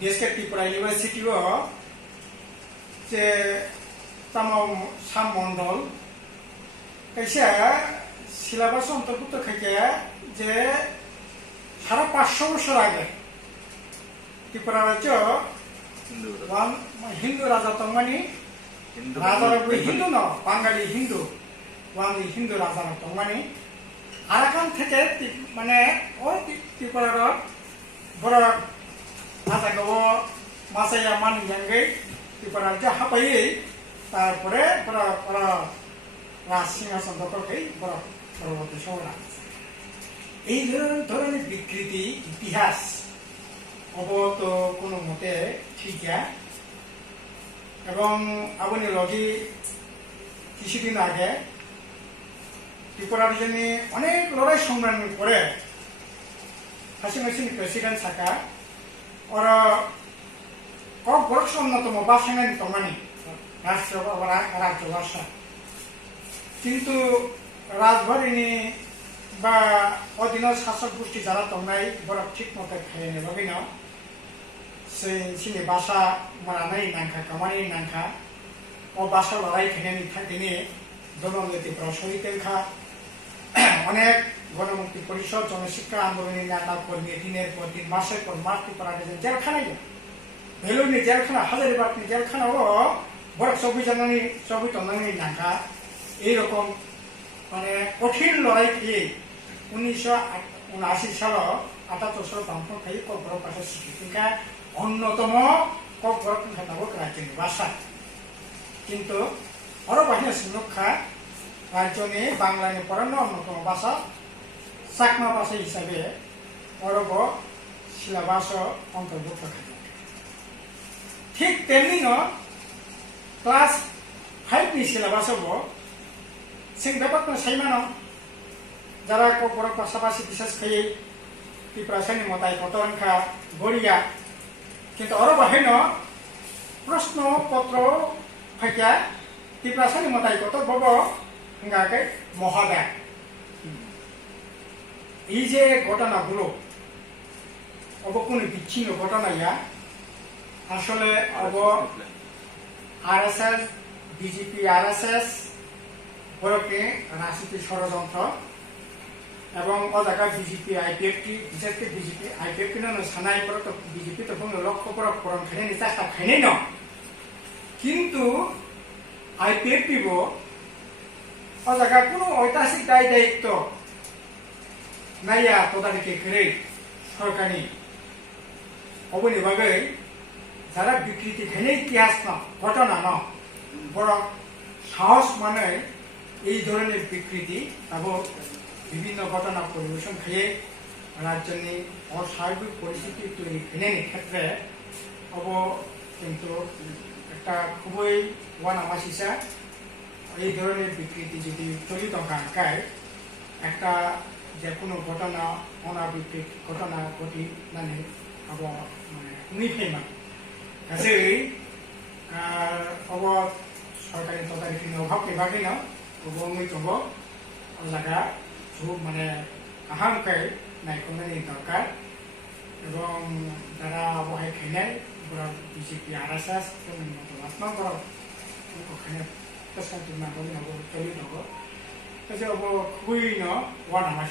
DSK Tripura ইউনিভার্সিটিও যে তামাও সামমন্ডল কাইসা syllabus অন্তর্ভুক্ত থেকে যে 550 বছর আগে ত্রিপুরা রাজ্য হিন্দু রাজা তংমানি রাজার হিন্দু ন বাঙালি হিন্দু হিন্দু রাজা তংমানি আরাকান থেকে মানে ওই ত্রিপুরার বড় রাজাকে ও মাসাইয়া মানি জাঙ্গে ত্রিপুরা রাজ্য হাঁপাই তারপরে রাজ সিংহাসন দখল করে বড় পরবর্তী সময় এই ধরনের বিকৃতি ইতিহাস অবত কোনো মতে ঠিক এবং আপনি লগি কিছুদিন আগে ত্রিপুরার জন্য অনেক লড়াই সংগ্রাম করে হাসিমাসিনি প্রেসিডেন্ট থাকা ওরা কক বরক্ষ অন্যতম বাসায়নি তমানি রাজ্য ভাষা কিন্তু রাজভরিনী বা অধীন শাসক গোষ্ঠী যারা তোমরাই বড় ঠিক মতো খাইয়ে নেবে না সেই বাসা মারানাই নাঙ্কা কামানি নাঙ্কা ও বাসা লড়াই খেয়ে নিয়ে দলনীতিপ্রা শহীদেরখা অনেক গণমুক্তি পরিষদ জনশিক্ষা আন্দোলনের নেতা কর্মী দিনের পর দিন মাসের পর মাস ত্রিপুরা জেলখানায় ভেলুরনি জেলখানা হাজারিবাগনি জেলখানাও বড় 24 জানুয়ারি 24 নাঙ্কা এইরকম মানে কঠিন লড়াই খেয়ে 1979 সাল 78 সাল বামফ্রন্ট খাই ককবরক ভাষা স্বীকৃতিকা অন্যতম ককবরক নামক রাজ্যের ভাষা কিন্তু আরো বাহিনী সুরক্ষা রাজ্যে বাংলানি পড়ানো অন্যতম ভাষা চাকমা ভাষা হিসাবে অরব সিলেবাস অন্তর্ভুক্ত থাকে ঠিক তেমনি ক্লাস 5 ni সিলেবাসও जों बेफोरखौ सायमानो যারা ককবরক পাশাপাশি বিশেষ করে ত্রিপুরাসানি মতাই কতরংখা গড়িয়া কিন্তু আরো বাহিনো প্রশ্নপত্র ফাইকা ত্রিপুরাসানি মতাই কত বব হঙ্গাকে মহাদা এই যে ঘটনাগুলো অব কোনো বিচ্ছিন্ন ঘটনাইয়া আসলে অব আরএসএস বিজেপি আরএসএস বরকে রাজনীতি ষড়যন্ত্র এবং অজায়গা বিজেপি আইপিএফটি বিশেষ করে বিজেপি আইপিএফটি সানাই তো বিজেপি তো কোনো লক্ষ্য পরক পরম খাইনি চেষ্টা খাইনি ন কিন্তু আইপিএফটি অজায়গা কোনো ঐতিহাসিক দায় দায়িত্ব নাইয়া তদারকি করে সরকারি অবনি বাগে যারা বিকৃতি খাইনি ইতিহাস ন ঘটনা ন বড় সাহস মানে এই ধরনের বিকৃতি এবং বিভিন্ন ঘটনা পরিবেশন খেয়ে রাজ্যের অস্বাভাবিক পরিস্থিতি তৈরি ফেনে ক্ষেত্রে অব কিন্তু একটা খুবই ওয়ানামাসিসা এই ধরনের বিকৃতি যদি চলিত কাঙ্কায় একটা যে কোনো ঘটনা অনাবৃত্তিক ঘটনা ঘটি মানে অব মানে উনিফেমা গাছই অব সরকারি তদারকি অভাব বিভাগে না অবঙ্গই দङ জায়গা খুব মানে আহামকাই নায়কনানি দরকার এবং যারা আবহাওয়ায় খেলায় বিজেপি আরএসএস মতো ওখানে চেষ্টা না বলি চলি দङ যে খুবই ওয়ান আমার